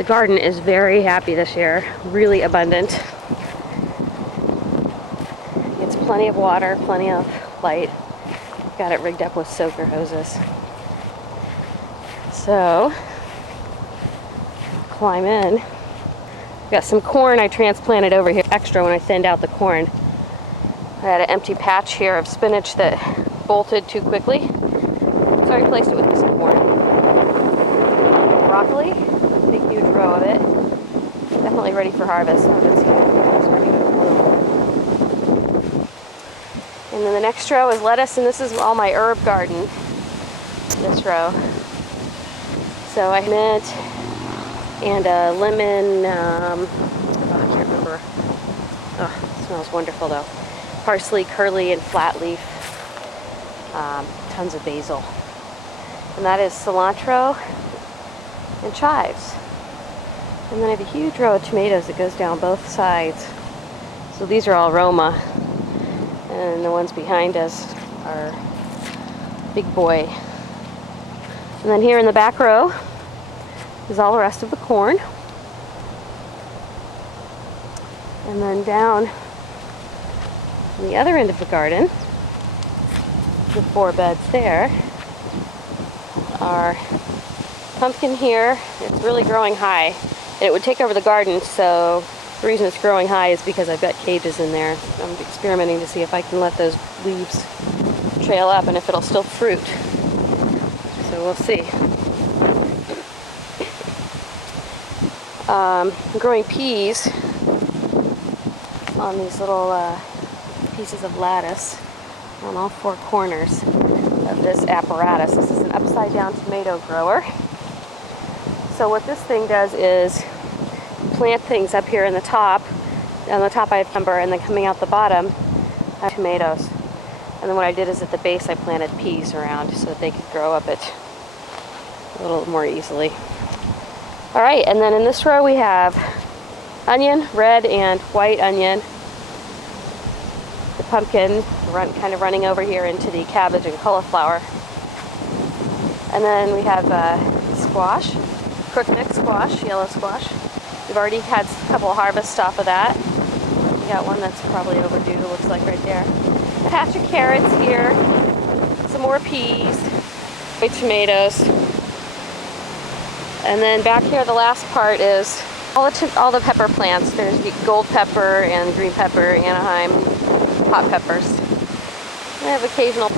The garden is very happy this year, really abundant. Gets plenty of water, plenty of light. Got it rigged up with soaker hoses. So, I'll climb in. Got some corn I transplanted over here extra when I thinned out the corn. I had an empty patch here of spinach that bolted too quickly, so I replaced it with this corn. Broccoli, big huge row of it. Definitely ready for harvest. Oh, it's here. It's ready to bloom. And then the next row is lettuce, and this is all my herb garden. This row. So I mint and a lemon. I can't remember. Oh, it smells wonderful though. Parsley, curly, and flat leaf. Tons of basil. And that is cilantro and chives. And then I have a huge row of tomatoes that goes down both sides. So these are all Roma. And the ones behind us are Big Boy. And then here in the back row is all the rest of the corn. And then down on the other end of the garden, the 4 beds there, are pumpkin here. It's really growing high, and it would take over the garden, so the reason it's growing high is because I've got cages in there. I'm experimenting to see if I can let those leaves trail up and if it'll still fruit. So we'll see. I'm growing peas on these little pieces of lattice on all 4 corners of this apparatus. This is an upside down tomato grower. So what this thing does is plant things up here in the top. On the top I have timber, and then coming out the bottom I have tomatoes. And then what I did is at the base I planted peas around so that they could grow up it a little more easily. All right, and then in this row we have onion, red and white onion. The pumpkin kind of running over here into the cabbage and cauliflower. And then we have squash, crookneck squash, yellow squash. We've already had a couple harvests off of that. We got one that's probably overdue, it looks like right there. A patch of carrots here, some more peas, white tomatoes. And then back here, the last part is all the pepper plants. There's gold pepper and green pepper, Anaheim, hot peppers. I have occasional